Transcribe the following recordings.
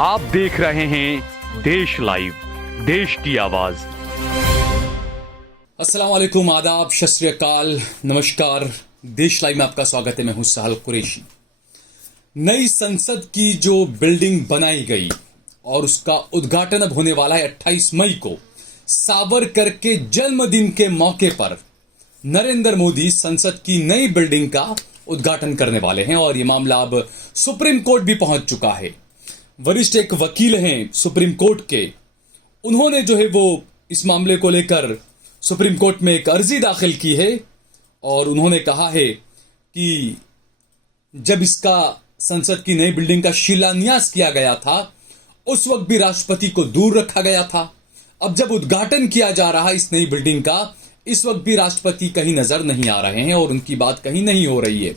आप देख रहे हैं देश लाइव, देश की आवाज। अस्सलाम वालेकुम, आदाब, सत श्री अकाल, नमस्कार। देश लाइव में आपका स्वागत है। मैं हूं सहल कुरैशी। नई संसद की जो बिल्डिंग बनाई गई और उसका उद्घाटन अब होने वाला है 28 मई को। सावरकर के जन्मदिन के मौके पर नरेंद्र मोदी संसद की नई बिल्डिंग का उद्घाटन करने वाले हैं और ये मामला अब सुप्रीम कोर्ट भी पहुंच चुका है। वरिष्ठ एक वकील हैं सुप्रीम कोर्ट के, उन्होंने जो है वो इस मामले को लेकर सुप्रीम कोर्ट में एक अर्जी दाखिल की है और उन्होंने कहा है कि जब इसका संसद की नई बिल्डिंग का शिलान्यास किया गया था उस वक्त भी राष्ट्रपति को दूर रखा गया था। अब जब उद्घाटन किया जा रहा है इस नई बिल्डिंग का, इस वक्त भी राष्ट्रपति कहीं नजर नहीं आ रहे हैं और उनकी बात कहीं नहीं हो रही है।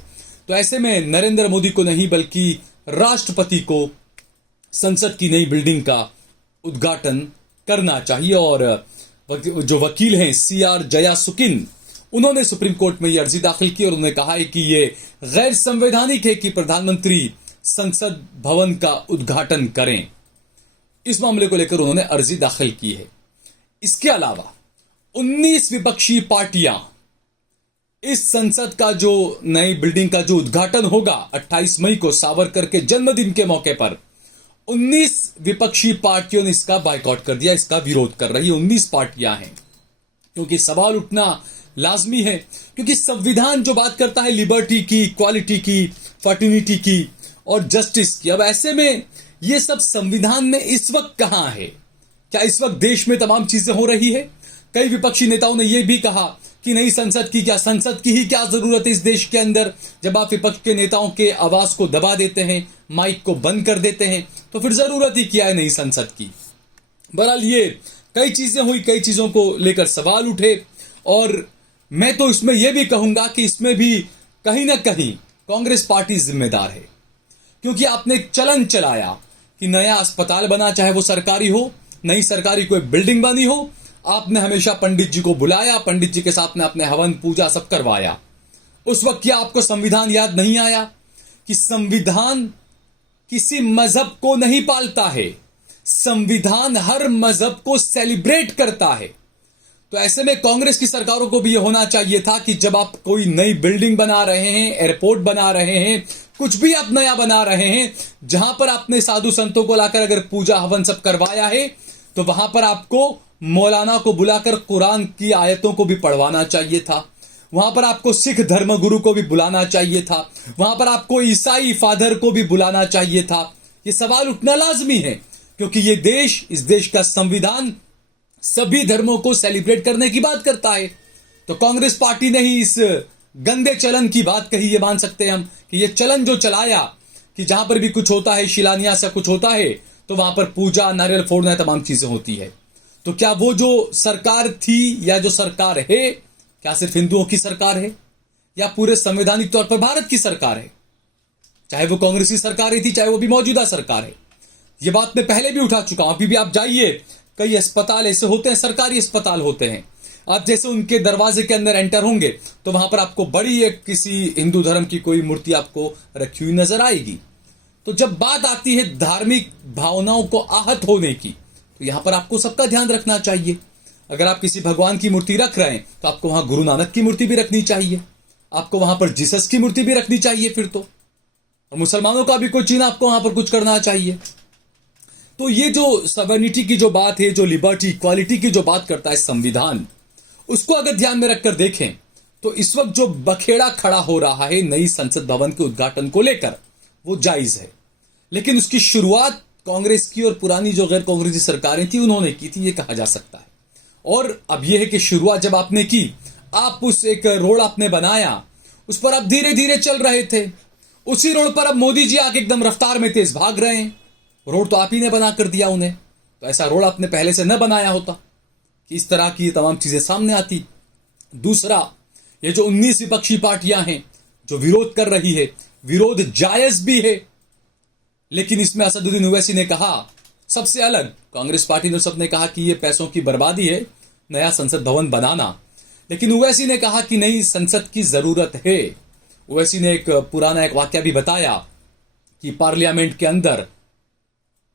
तो ऐसे में नरेंद्र मोदी को नहीं बल्कि राष्ट्रपति को संसद की नई बिल्डिंग का उद्घाटन करना चाहिए। और जो वकील हैं CR जयासुकीन, उन्होंने सुप्रीम कोर्ट में यह अर्जी दाखिल की और उन्होंने कहा है कि यह गैर संवैधानिक है कि प्रधानमंत्री संसद भवन का उद्घाटन करें। इस मामले को लेकर उन्होंने अर्जी दाखिल की है। इसके अलावा 19 विपक्षी पार्टियां इस संसद का जो नई बिल्डिंग का जो उद्घाटन होगा 28 मई को सावरकर के जन्मदिन के मौके पर, 19 विपक्षी पार्टियों ने इसका बायकॉट कर दिया, इसका विरोध कर रही 19 पार्टियां हैं। क्योंकि सवाल उठना लाजमी है, क्योंकि संविधान जो बात करता है लिबर्टी की, इक्वालिटी की, फर्टिनिटी की और जस्टिस की, अब ऐसे में ये सब संविधान में इस वक्त कहां है? क्या इस वक्त देश में तमाम चीजें हो रही है? कई विपक्षी नेताओं ने यह भी कहा कि नहीं, संसद की ही क्या जरूरत है इस देश के अंदर। जब आप विपक्ष के नेताओं के आवाज को दबा देते हैं, माइक को बंद कर देते हैं, तो फिर जरूरत ही क्या है नई संसद की। बहरहाल ये कई चीजें हुई, कई चीजों को लेकर सवाल उठे और मैं तो इसमें यह भी कहूंगा कि इसमें भी कहीं ना कहीं कांग्रेस पार्टी जिम्मेदार है। क्योंकि आपने एक चलन चलाया कि नया अस्पताल बना, चाहे वो सरकारी हो, नई सरकारी कोई बिल्डिंग बनी हो, आपने हमेशा पंडित जी को बुलाया, पंडित जी के साथ में अपने हवन पूजा सब करवाया। उस वक्त क्या आपको संविधान याद नहीं आया कि संविधान किसी मजहब को नहीं पालता है, संविधान हर मजहब को सेलिब्रेट करता है। तो ऐसे में कांग्रेस की सरकारों को भी यह होना चाहिए था कि जब आप कोई नई बिल्डिंग बना रहे हैं, एयरपोर्ट बना रहे हैं, कुछ भी आप नया बना रहे हैं, जहां पर आपने साधु संतों को लाकर अगर पूजा हवन सब करवाया है, तो वहां पर आपको मौलाना को बुलाकर कुरान की आयतों को भी पढ़वाना चाहिए था। वहां पर आपको सिख धर्मगुरु को भी बुलाना चाहिए था। वहां पर आपको ईसाई फादर को भी बुलाना चाहिए था। यह सवाल उठना लाजमी है, क्योंकि यह देश, इस देश का संविधान सभी धर्मों को सेलिब्रेट करने की बात करता है। तो कांग्रेस पार्टी ने ही इस गंदे चलन की बात कही, ये मान सकते हैं हम कि यह चलन जो चलाया कि जहां पर भी कुछ होता है, शिलान्यास या कुछ होता है, तो वहां पर पूजा, नारियल फोड़ना, तमाम चीजें होती है। तो क्या वो जो सरकार थी या जो सरकार है, क्या सिर्फ हिंदुओं की सरकार है या पूरे संवैधानिक तौर पर भारत की सरकार है? चाहे वो कांग्रेस की सरकार ही थी, चाहे वो भी मौजूदा सरकार है। ये बात मैं पहले भी उठा चुका हूं। अभी भी आप जाइए, कई अस्पताल ऐसे होते हैं, सरकारी अस्पताल होते हैं, आप जैसे उनके दरवाजे के अंदर एंटर होंगे तो वहां पर आपको बड़ी एक किसी हिंदू धर्म की कोई मूर्ति आपको रखी हुई नजर आएगी। तो जब बात आती है धार्मिक भावनाओं को आहत होने की, तो यहां पर आपको सबका ध्यान रखना चाहिए। अगर आप किसी भगवान की मूर्ति रख रहे हैं तो आपको वहां गुरु नानक की मूर्ति भी रखनी चाहिए, आपको वहां पर जीसस की मूर्ति भी रखनी चाहिए फिर तो। और मुसलमानों का भी कोई चिन्ह आपको वहां पर कुछ करना चाहिए। तो ये जो सवर्निटी की जो बात है, जो लिबर्टी, इक्वालिटी की जो बात करता है संविधान, उसको अगर ध्यान में रखकर देखें तो इस वक्त जो बखेड़ा खड़ा हो रहा है नई संसद भवन के उद्घाटन को लेकर, वो जायज है। लेकिन उसकी शुरुआत कांग्रेस की और पुरानी जो गैर कांग्रेसी सरकारें थी उन्होंने की थी, ये कहा जा सकता है। और अब यह है कि शुरुआत जब आपने की, आप उस एक रोड आपने बनाया, उस पर आप धीरे धीरे चल रहे थे, उसी रोड पर अब मोदी जी आके एकदम रफ्तार में तेज भाग रहे हैं। रोड तो आप ही ने बना कर दिया उन्हें, तो ऐसा रोड आपने पहले से न बनाया होता कि इस तरह की तमाम चीजें सामने आती। दूसरा, ये जो 19 विपक्षी पार्टियां हैं जो विरोध कर रही है, विरोध जायज भी है, लेकिन इसमें असदुद्दीन ओवैसी ने कहा सबसे अलग, कांग्रेस पार्टी ने सबने कहा कि यह पैसों की बर्बादी है नया संसद भवन बनाना, लेकिन ओवैसी ने कहा कि नहीं, संसद की जरूरत है। ओवैसी ने एक पुराना एक वाक्य भी बताया कि पार्लियामेंट के अंदर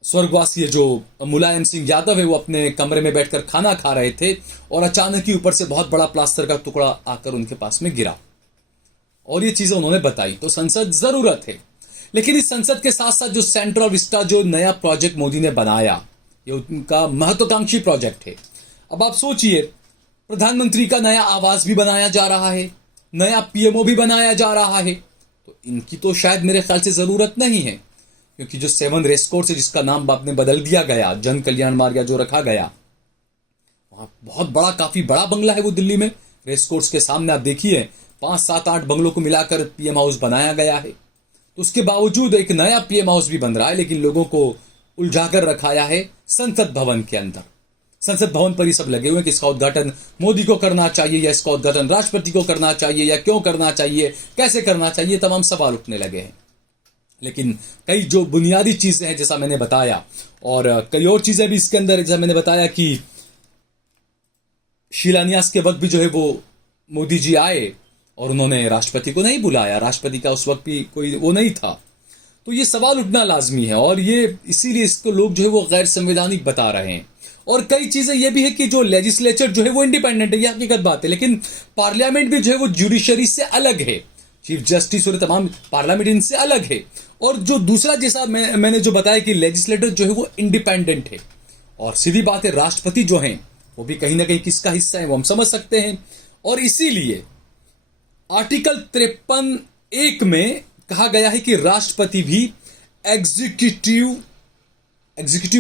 स्वर्गवासी जो मुलायम सिंह यादव है वो अपने कमरे में बैठकर खाना खा रहे थे और अचानक ही ऊपर से बहुत बड़ा प्लास्टर का टुकड़ा आकर उनके पास में गिरा और ये चीजें उन्होंने बताई। तो संसद जरूरत है, लेकिन इस संसद के साथ साथ जो सेंट्रल विस्टा जो नया प्रोजेक्ट मोदी ने बनाया, ये उनका महत्वाकांक्षी प्रोजेक्ट है। अब आप सोचिए, प्रधानमंत्री का नया आवास भी बनाया जा रहा है, नया पीएमओ भी बनाया जा रहा है, तो इनकी तो शायद मेरे ख्याल से जरूरत नहीं है, क्योंकि जो 7 रेस कोर्स है जिसका नाम बाद में बदल दिया गया, जन कल्याण मार्ग जो रखा गया, वहां बहुत बड़ा, काफी बड़ा बंगला है वो दिल्ली में। रेस कोर्स के सामने आप देखिए 5, 7, 8 बंगलों को मिलाकर पीएम हाउस बनाया गया है। तो उसके बावजूद एक नया पीएम हाउस भी बन रहा है, लेकिन लोगों को उलझाकर रखाया है संसद भवन के अंदर। संसद भवन पर ही सब लगे हुए हैं कि इसका उद्घाटन मोदी को करना चाहिए या इसका उद्घाटन राष्ट्रपति को करना चाहिए या क्यों करना चाहिए, कैसे करना चाहिए, तमाम सवाल उठने लगे हैं। लेकिन कई जो बुनियादी चीजें हैं जैसा मैंने बताया, और कई और चीजें भी इसके अंदर, जैसा मैंने बताया कि शिलान्यास के वक्त भी जो है वो मोदी जी आए और उन्होंने राष्ट्रपति को नहीं बुलाया, राष्ट्रपति का उस वक्त भी कोई वो नहीं था। तो ये सवाल उठना लाजमी है और ये इसीलिए इसको लोग जो है वो गैर संवैधानिक बता रहे हैं। और कई चीजें ये भी है कि जो लेजिस्लेचर जो है वो इंडिपेंडेंट है, ये हकीकत बात है, लेकिन पार्लियामेंट भी जो है वो जुडिशरी से अलग है, चीफ जस्टिस और तमाम पार्लियामेंट इनसे अलग है। और जो दूसरा, जैसा मैंने जो बताया कि लेजिस्लेटर जो है वो इंडिपेंडेंट है, और सीधी बात है राष्ट्रपति जो हैं वो भी कहीं ना कहीं किसका हिस्सा है वो हम समझ सकते हैं। और इसीलिए आर्टिकल 53(1) में कहा गया है कि राष्ट्रपति भी एग्जीक्यूटिव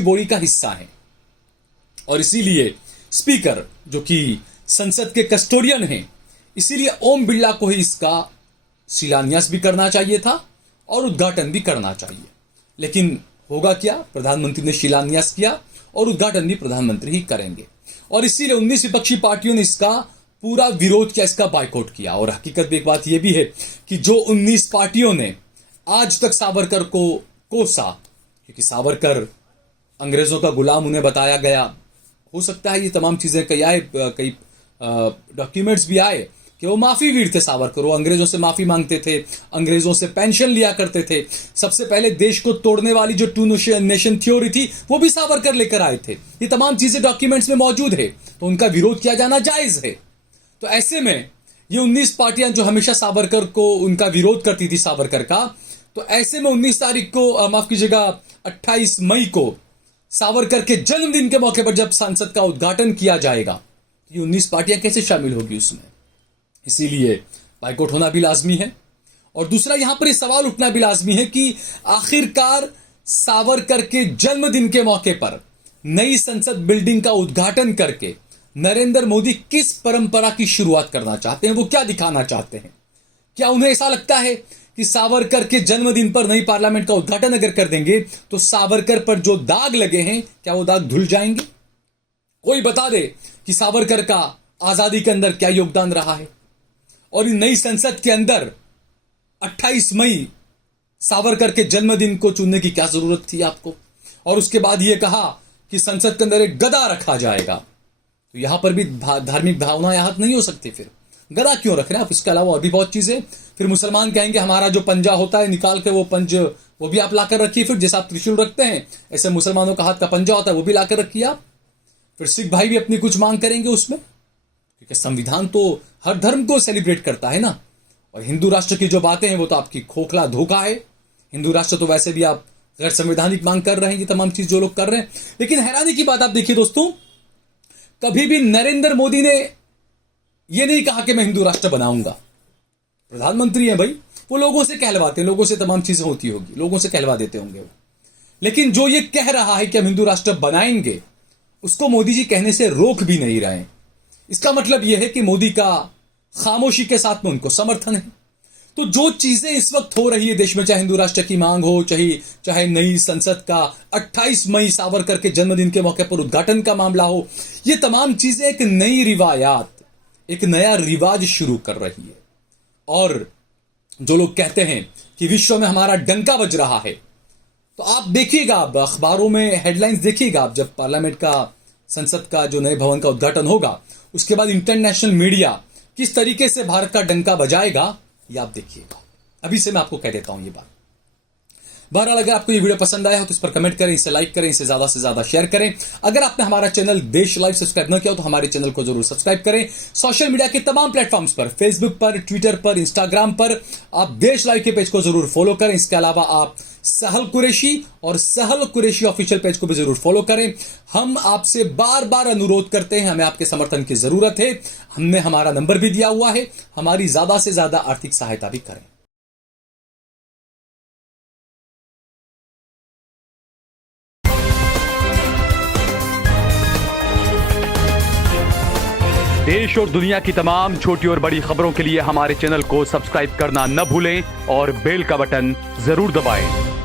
बॉडी का हिस्सा है, और इसीलिए स्पीकर जो कि संसद के कस्टोडियन हैं, इसीलिए ओम बिरला को ही इसका शिलान्यास भी करना चाहिए था और उद्घाटन भी करना चाहिए। लेकिन होगा क्या, प्रधानमंत्री ने शिलान्यास किया और उद्घाटन भी प्रधानमंत्री ही करेंगे, और इसीलिए 19 विपक्षी पार्टियों ने इसका पूरा विरोध किया, इसका बायकॉट किया। और हकीकत में एक बात यह भी है कि जो 19 पार्टियों ने आज तक सावरकर को कोसा, क्योंकि सावरकर अंग्रेजों का गुलाम उन्हें बताया गया, हो सकता है ये तमाम चीजें कई डॉक्यूमेंट्स भी आए कि वो माफी वीर थे सावरकर, वो अंग्रेजों से माफी मांगते थे, अंग्रेजों से पेंशन लिया करते थे। सबसे पहले देश को तोड़ने वाली जो 2 नेशन थ्योरी थी वो भी सावरकर लेकर आए थे। ये तमाम चीजें डॉक्यूमेंट्स में मौजूद है, तो उनका विरोध किया जाना जायज है। तो ऐसे में ये 19 पार्टियां जो हमेशा सावरकर को उनका विरोध करती थी सावरकर का, तो ऐसे में 19 तारीख को, माफ कीजिएगा 28 मई को सावरकर के जन्मदिन के मौके पर जब संसद का उद्घाटन किया जाएगा, तो ये 19 पार्टियां कैसे शामिल होगी उसमें। इसीलिए बाइकआउट होना भी लाजमी है। और दूसरा यहां पर यह सवाल उठना भी लाजमी है कि आखिरकार सावरकर के जन्मदिन के मौके पर नई संसद बिल्डिंग का उद्घाटन करके नरेंद्र मोदी किस परंपरा की शुरुआत करना चाहते हैं, वो क्या दिखाना चाहते हैं। क्या उन्हें ऐसा लगता है कि सावरकर के जन्मदिन पर नई पार्लियामेंट का उद्घाटन अगर कर देंगे तो सावरकर पर जो दाग लगे हैं क्या वो दाग धुल जाएंगे। कोई बता दे कि सावरकर का आजादी के अंदर क्या योगदान रहा है। और इन नई संसद के अंदर 28 मई सावरकर के जन्मदिन को चुनने की क्या जरूरत थी आपको। और उसके बाद यह कहा कि संसद के अंदर एक गदा रखा जाएगा, तो यहां पर भी धार्मिक भावनाएं आहत नहीं हो सकती। फिर गदा क्यों रख रहे हैं आप। इसके अलावा और भी बहुत चीजें। फिर मुसलमान कहेंगे हमारा जो पंजा होता है निकाल के वो पंज वो भी आप लाकर रखिए। फिर जैसा आप त्रिशूल रखते हैं ऐसे मुसलमानों का हाथ का पंजा होता है वो भी लाकर रखिए आप। फिर सिख भाई भी अपनी कुछ मांग करेंगे उसमें, क्योंकि संविधान तो हर धर्म को सेलिब्रेट करता है ना। और हिंदू राष्ट्र की जो बातें हैं वो तो आपकी खोखला धोखा है। हिंदू राष्ट्र तो वैसे भी आप गैर संवैधानिक मांग कर रहे हैं, ये तमाम चीज जो लोग कर रहे हैं। लेकिन हैरानी की बात आप देखिए दोस्तों, कभी भी नरेंद्र मोदी ने यह नहीं कहा कि मैं हिंदू राष्ट्र बनाऊंगा। प्रधानमंत्री हैं भाई, वो लोगों से कहलवाते हैं, लोगों से तमाम चीजें होती होगी, लोगों से कहलवा देते होंगे वो। लेकिन जो ये कह रहा है कि हम हिंदू राष्ट्र बनाएंगे, उसको मोदी जी कहने से रोक भी नहीं रहे हैं। इसका मतलब यह है कि मोदी का खामोशी के साथ में उनको समर्थन है। तो जो चीजें इस वक्त हो रही है देश में, चाहे हिंदू राष्ट्र की मांग हो, चाहे नई संसद का 28 मई सावरकर के जन्मदिन के मौके पर उद्घाटन का मामला हो, ये तमाम चीजें एक नई रिवायात, एक नया रिवाज शुरू कर रही है। और जो लोग कहते हैं कि विश्व में हमारा डंका बज रहा है, तो आप देखिएगा, आप अखबारों में हेडलाइंस देखिएगा, आप जब पार्लियामेंट का संसद का जो नए भवन का उद्घाटन होगा उसके बाद इंटरनेशनल मीडिया किस तरीके से भारत का डंका बजाएगा, ये आप देखिएगा। अभी से मैं आपको कह देता हूं ये बात। बहरहाल अगर आपको ये वीडियो पसंद आया हो तो इस पर कमेंट करें, इसे लाइक करें, इसे ज्यादा से ज्यादा शेयर करें। अगर आपने हमारा चैनल देश लाइव सब्सक्राइब न किया हो तो हमारे चैनल को जरूर सब्सक्राइब करें। सोशल मीडिया के तमाम प्लेटफॉर्म्स पर, फेसबुक पर, ट्विटर पर, इंस्टाग्राम पर आप देश लाइव के पेज को जरूर फॉलो करें। इसके अलावा आप सहल कुरैशी और सहल कुरैशी ऑफिशियल पेज को भी जरूर फॉलो करें। हम आपसे बार बार अनुरोध करते हैं, हमें आपके समर्थन की जरूरत है। हमने हमारा नंबर भी दिया हुआ है, हमारी ज्यादा से ज्यादा आर्थिक सहायता भी करें। देश और दुनिया की तमाम छोटी और बड़ी खबरों के लिए हमारे चैनल को सब्सक्राइब करना न भूलें और बेल का बटन जरूर दबाएं।